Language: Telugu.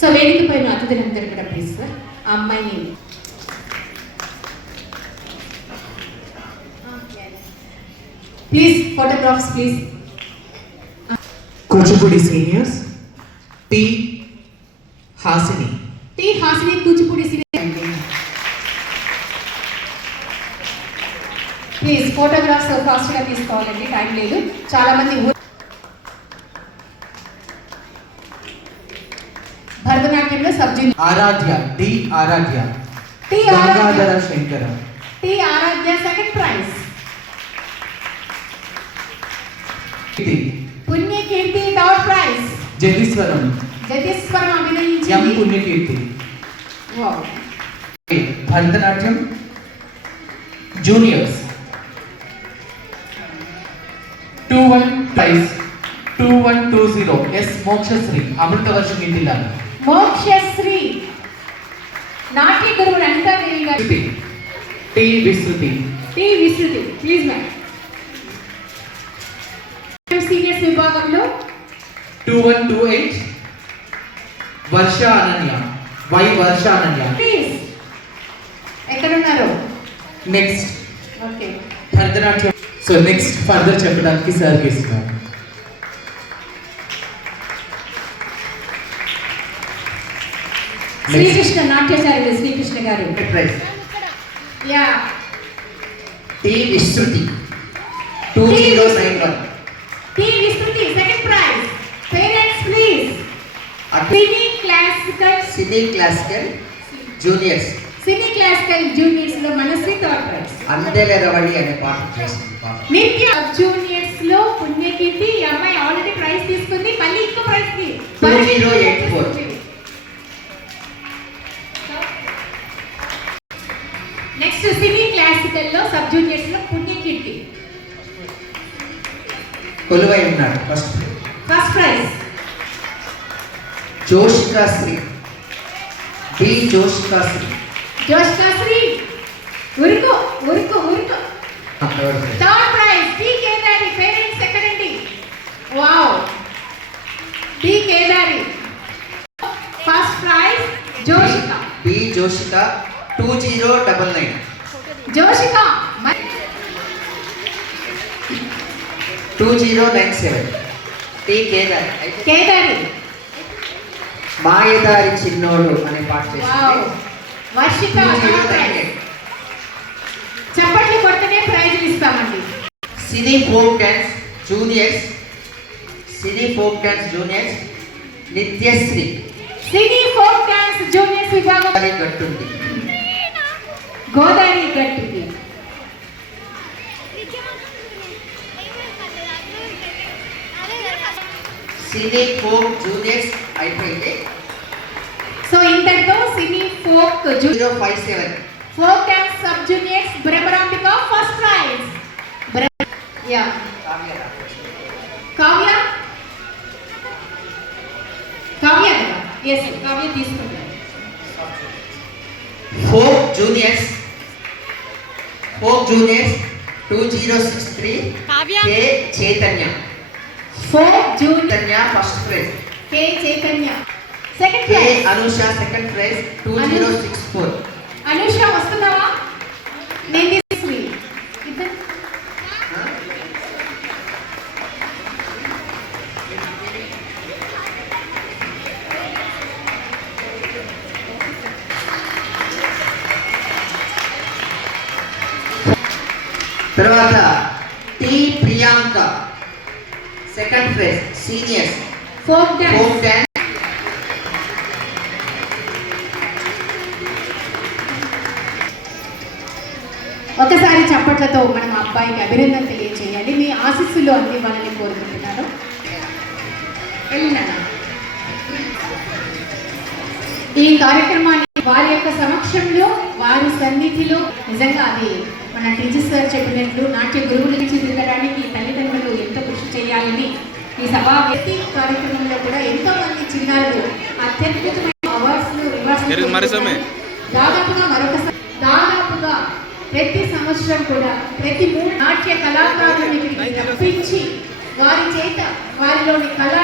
సో వేదిక పైన అతిథులందరూ కూడా ప్లీజ్ సార్ ఆ అమ్మాయిని please photographs please. Kuchipudi seniors T Hasini Kuchipudi senior please photographs ఫాస్ట్గా తీసుకోవాలండి, టైం లేదు. చాలా మంది భరతనాట్యంలో subject Aradhya T Aradhya Shankara second prize. Punyakeerthi third prize. Jatiswaram అభినయించింది Punyakeerthi. Wow. Bharatanatyam juniors 2-1 prize 2120 S Mokshasri Amritavarshini జిల్లా. మోక్షశ్రీ నాట్య గురువు అనితాదేవి గారు. టి విస్తృతి ప్లీజ్ మ్యామ్. సీనియర్స్ విభాగంలో 2128 వర్ష అనన్య వర్ష అనన్య. ప్లీజ్ ఎక్కడ ఉన్నారు? Next okay Bharatanatyam. So next further చెప్పడానికి సార్ ఇస్తున్నాను. శ్రీకృష్ణ నాట్యాచార్యులు శ్రీకృష్ణ గారు. యా టి విస్తృతి 2091 second prize. Parents please. Cine classical juniors లో మనశ్రీ థర్డ్ ప్రైజ్. అందెల రవళి అనే పాట చేసింది. నిత్య జూనియర్స్ లో పుణ్యకీర్తి ఈ అమ్మాయి ఆల్రెడీ ప్రైజ్ తీసుకుంది, మళ్ళీ ఇంకో ప్రైజ్ 2084. నెక్స్ట్ సినీ క్లాసికల్ లో సబ్ జూనియర్స్ లో పుణ్యకీర్తి కొలువై ఉన్నాడు. First prize. జోషికా శ్రీ ఉరుకు third prize. T Kedari. Parents ఎక్కడండి? Wow. T Kedari. First prize Joshika 2099 Joshika 2097 T Kedari Mayadari Chinnodu అనే పాట చేసింది. వర్షిక చప్పట్లు కొట్టనే ప్రైజ్లు ఇస్తామండి. Cine folk dance juniors Nithyasri cine folk dance juniors విభాగం గట్టుంది. గోదావరి గట్టుంది. సినీ ఫోక్ జూనియర్స్ అయిపోయింది. సో ఇంతటితో cine folk 057 folk dance sub juniors Brahmarambika first prize. యా కావ్య తీసుకుంటారు. Folk juniors 2063 K Chaitanya. Folk junior first prize. K Chaitanya second K prize. Anusha second prize 2064. Anusha వస్తున్నావా? నేను తీసుకుని తర్వాత T Priyanka second prize seniors folk dance. ఒకసారి చప్పట్లతో మనం అబ్బాయికి అభినందన తెలియజేయాలి. మీ ఆశీస్సులు అందివ్వాలని కోరుకుంటున్నాను. ఈ కార్యక్రమాన్ని వారి యొక్క సమక్షంలో వారి సన్నిధిలో నిజంగా అది మన టీచర్ సార్ చెప్పినట్లు నాట్య గురువుల నుంచి దిగడానికి తల్లిదండ్రులు ఎంతో కృషి చేయాలని ఈ సభా వ్యక్తి కార్యక్రమంలో కూడా ఎంతో మంది చిన్నారులు అత్యద్భుతమైన అవార్డ్స్లు దాదాపుగా ప్రతి సంవత్సరం కూడా ప్రతి 3 నాట్య కళాకారులను రప్పించి వారి చేత వారిలోని కళా